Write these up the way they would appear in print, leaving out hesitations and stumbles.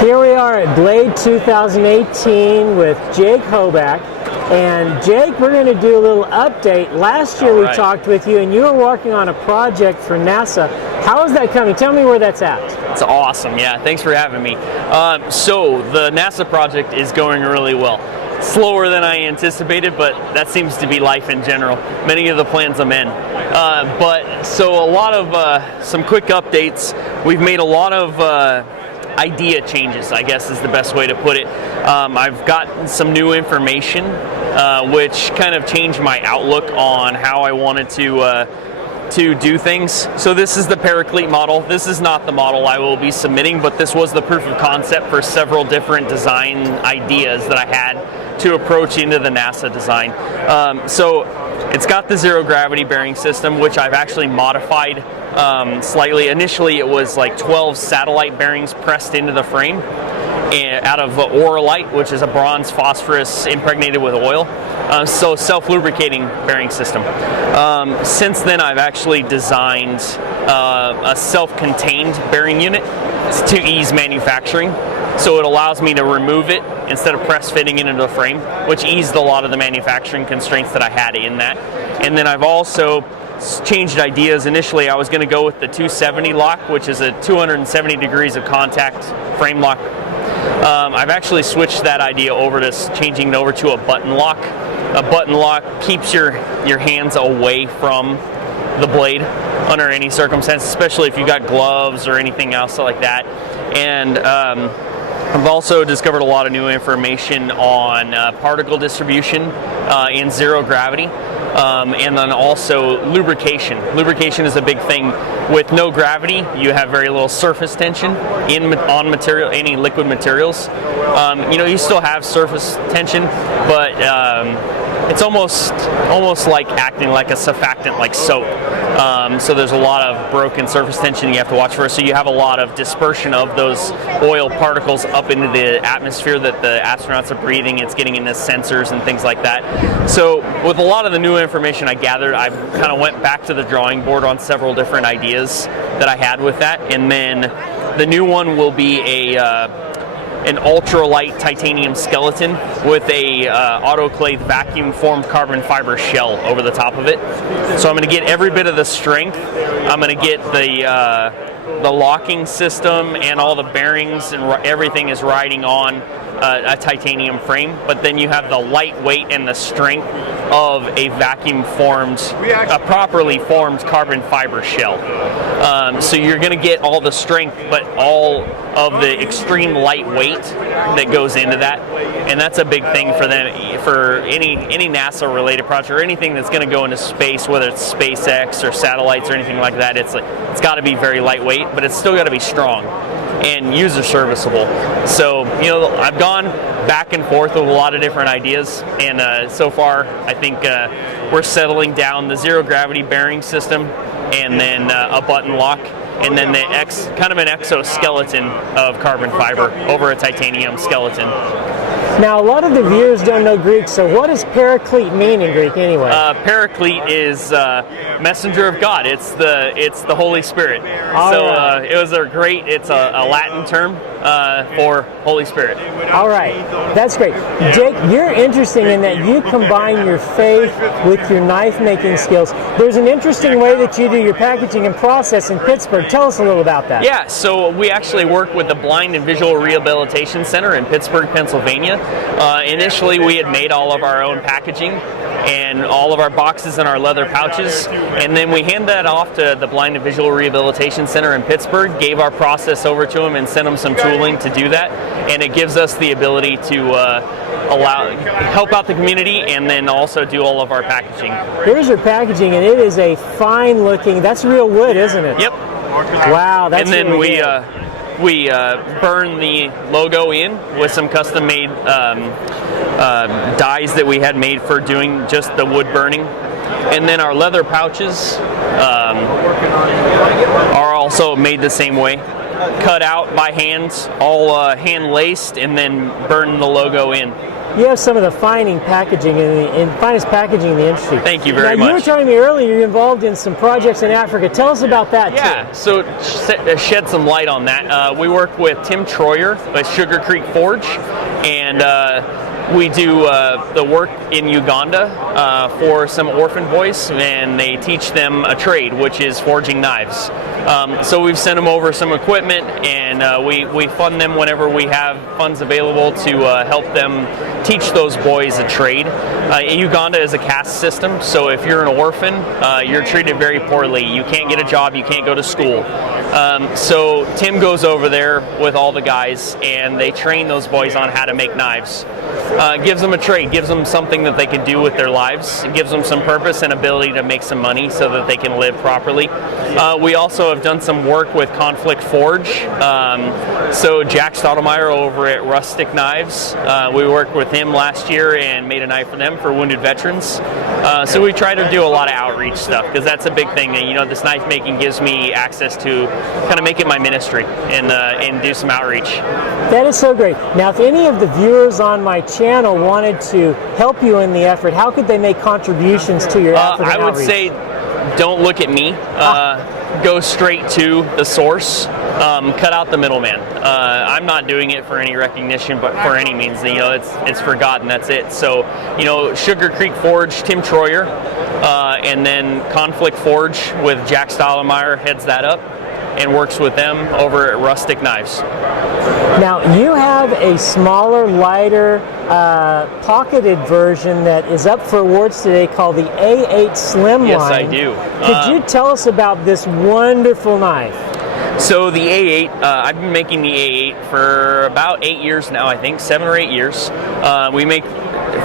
Here we are at Blade 2018 with Jake Hoback. And Jake, we're going to do a little update. Last year we talked with you and you were working on a project for NASA. How is that coming? Tell me where that's at. It's awesome, yeah. Thanks for having me. So the NASA project is going really well. Slower than I anticipated, but that seems to be life in general. Many of the plans I'm in. So a lot of some quick updates. We've made a lot of idea changes, I guess is the best way to put it. I've gotten some new information, which kind of changed my outlook on how I wanted to do things. So this is the Paraclete model. This is not the model I will be submitting, but this was the proof of concept for several different design ideas that I had to approach into the NASA design. So it's got the zero gravity bearing system, which I've actually modified slightly. Initially it was like 12 satellite bearings pressed into the frame out of orolite, which is a bronze phosphorus impregnated with oil. So self-lubricating bearing system. Since then I've actually designed a self-contained bearing unit to ease manufacturing. So it allows me to remove it instead of press fitting it into the frame, which eased a lot of the manufacturing constraints that I had in that. And then I've also changed ideas. Initially I was going to go with the 270 lock, which is a 270 degrees of contact frame lock. I've actually switched that idea over to changing it over to a button lock. A button lock keeps your hands away from the blade under any circumstance, especially if you've got gloves or anything else like that. And I've also discovered a lot of new information on particle distribution in zero gravity. And then also lubrication. Lubrication is a big thing. With no gravity, you have very little surface tension on material, any liquid materials. You still have surface tension, but it's almost like acting like a surfactant, like soap. So there's a lot of broken surface tension you have to watch for. So you have a lot of dispersion of those oil particles up into the atmosphere that the astronauts are breathing. It's getting into sensors and things like that. So with a lot of the new information I gathered, I kind of went back to the drawing board on several different ideas that I had with that. And then the new one will be an ultralight titanium skeleton with a autoclave vacuum formed carbon fiber shell over the top of it. So I'm going to get every bit of the strength. I'm going to get the locking system and all the bearings and everything is riding on a titanium frame, but then you have the lightweight and the strength of a vacuum formed, a properly formed carbon fiber shell. So you're going to get all the strength, but all of the extreme lightweight that goes into that, and that's a big thing for them, for any NASA related project or anything that's going to go into space, whether it's SpaceX or satellites or anything like that. It's got to be very lightweight, but it's still got to be strong and user serviceable. So I've gone back and forth with a lot of different ideas, and so far I think we're settling down the zero gravity bearing system, and then a button lock, and then the kind of an exoskeleton of carbon fiber over a titanium skeleton. Now, a lot of the viewers don't know Greek, so what does Paraclete mean in Greek anyway? Paraclete is messenger of God. It's the Holy Spirit. It's a Latin term for Holy Spirit. All right, that's great. Jake, you're interesting in that you combine your faith with your knife making skills. There's an interesting way that you do your packaging and process in Pittsburgh. Tell us a little about that. Yeah, so we actually work with the Blind and Visual Rehabilitation Center in Pittsburgh, Pennsylvania. Initially we had made all of our own packaging and all of our boxes and our leather pouches, and then we handed that off to the Blind and Visual Rehabilitation Center in Pittsburgh, gave our process over to them and sent them some tooling to do that, and it gives us the ability to help out the community and then also do all of our packaging. Here's your packaging, and it is a fine looking, that's real wood, isn't it? Yep. Wow, that's and then really good. We burn the logo in with some custom made dies that we had made for doing just the wood burning. And then our leather pouches are also made the same way. Cut out by hand, all hand laced, and then burn the logo in. you have some of the finest packaging in the industry. Thank you very much. You were telling me earlier you're involved in some projects in Africa. Tell us about that. Yeah, so shed some light on that. We work with Tim Troyer at Sugar Creek Forge, and we do the work in Uganda for some orphan boys, and they teach them a trade, which is forging knives. So we've sent them over some equipment, and we fund them whenever we have funds available to help them teach those boys a trade. Uganda is a caste system, so if you're an orphan, you're treated very poorly. You can't get a job, you can't go to school. So Tim goes over there with all the guys, and they train those boys on how to make knives. Gives them a trade, gives them something that they can do with their lives, gives them some purpose and ability to make some money so that they can live properly. We also have done some work with Conflict Forge. So Jack Stottlemyre over at Rustic Knives, we worked with him last year and made a knife for them for wounded veterans. So we try to do a lot of outreach stuff, because that's a big thing. You know, this knife making gives me access to kind of make it my ministry and do some outreach. That is so great. Now, if any of the viewers on my channel wanted to help you in the effort, how could they make contributions to your effort? I would say, don't look at me. Go straight to the source. Cut out the middleman. I'm not doing it for any recognition, but for any means. You know, it's for God, and that's it. So, you know, Sugar Creek Forge, Tim Troyer, and then Conflict Forge with Jack Stottlemyre heads that up and works with them over at Rustic Knives. Now, you have a smaller, lighter, pocketed version that is up for awards today called the A8 Slimline. Yes, I do. Could you tell us about this wonderful knife? So the A8, I've been making the A8 for about 8 years now, I think, 7 or 8 years. We make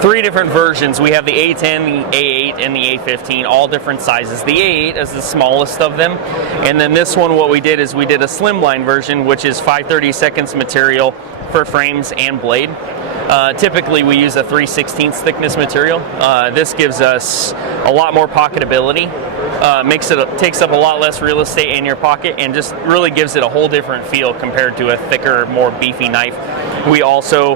3 different versions. We have the A10, the A8, and the A15, all different sizes. The A8 is the smallest of them. And then this one, what we did is we did a slimline version, which is 5/32 material for frames and blade. Typically we use a 3/16 thickness material. This gives us a lot more pocketability. Takes up a lot less real estate in your pocket, and just really gives it a whole different feel compared to a thicker, more beefy knife. We also,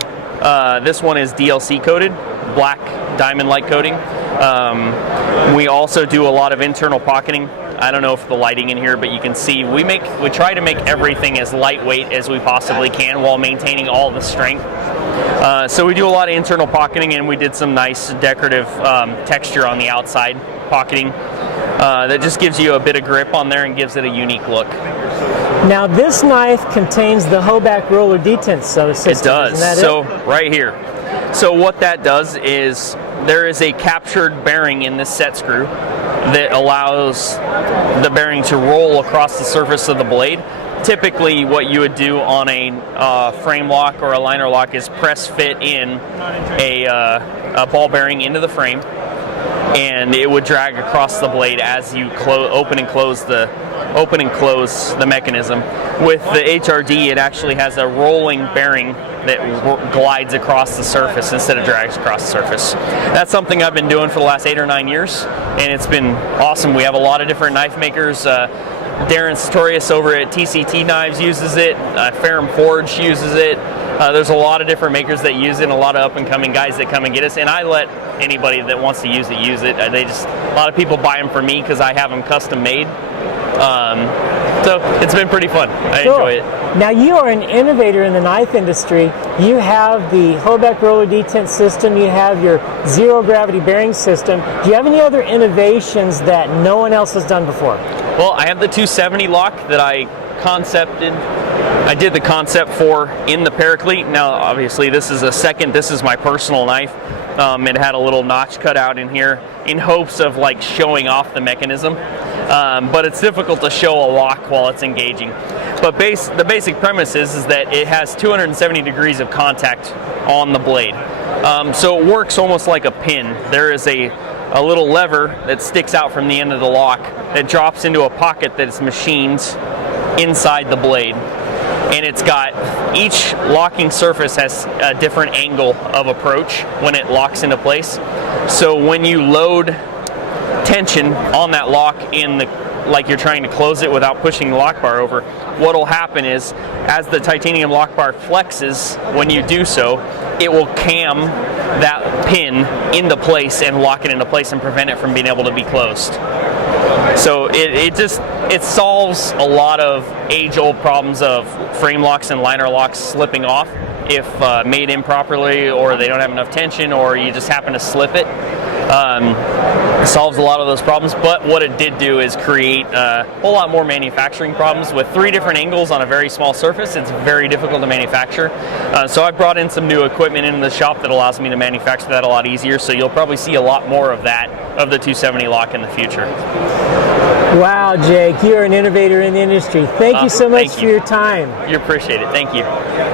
this one is DLC coated, black diamond light coating. We also do a lot of internal pocketing. I don't know if the lighting in here, but you can see we try to make everything as lightweight as we possibly can while maintaining all the strength. So we do a lot of internal pocketing, and we did some nice decorative texture on the outside pocketing. That just gives you a bit of grip on there and gives it a unique look. Now, this knife contains the Hoback roller detent system. It does. So right here. So what that does is there is a captured bearing in this set screw that allows the bearing to roll across the surface of the blade. Typically what you would do on a frame lock or a liner lock is press fit in a ball bearing into the frame, and it would drag across the blade as you open and close the mechanism. With the HRD, it actually has a rolling bearing that glides across the surface instead of drags across the surface. That's something I've been doing for the last 8 or 9 years, and it's been awesome. We have a lot of different knife makers. Darren Sartorius over at TCT Knives uses it. Ferrum Forge uses it. There's a lot of different makers that use it, and a lot of up-and-coming guys that come and get us. And I let anybody that wants to use it use it. A lot of people buy them for me because I have them custom made. So it's been pretty fun. I enjoy it. Now, you are an innovator in the knife industry. You have the Hoback roller detent system. You have your zero gravity bearing system. Do you have any other innovations that no one else has done before? Well, I have the 270 lock that I did the concept for in the Paraclete. Now, obviously, this is my personal knife. It had a little notch cut out in here in hopes of like showing off the mechanism. But it's difficult to show a lock while it's engaging. But the basic premise is that it has 270 degrees of contact on the blade. So it works almost like a pin. There is a little lever that sticks out from the end of the lock that drops into a pocket that is machined inside the blade. And it's got, each locking surface has a different angle of approach when it locks into place. So when you load tension on that lock in the like you're trying to close it without pushing the lock bar over. What'll happen is, as the titanium lock bar flexes, when you do so, it will cam that pin into place and lock it into place and prevent it from being able to be closed. So it solves a lot of age-old problems of frame locks and liner locks slipping off if made improperly, or they don't have enough tension, or you just happen to slip it. It solves a lot of those problems, but what it did do is create a whole lot more manufacturing problems. With 3 different angles on a very small surface, it's very difficult to manufacture. So I brought in some new equipment in the shop that allows me to manufacture that a lot easier, so you'll probably see a lot more of that, of the 270 lock in the future. Wow, Jake, you're an innovator in the industry. Thank you so much for your time. You appreciate it. Thank you.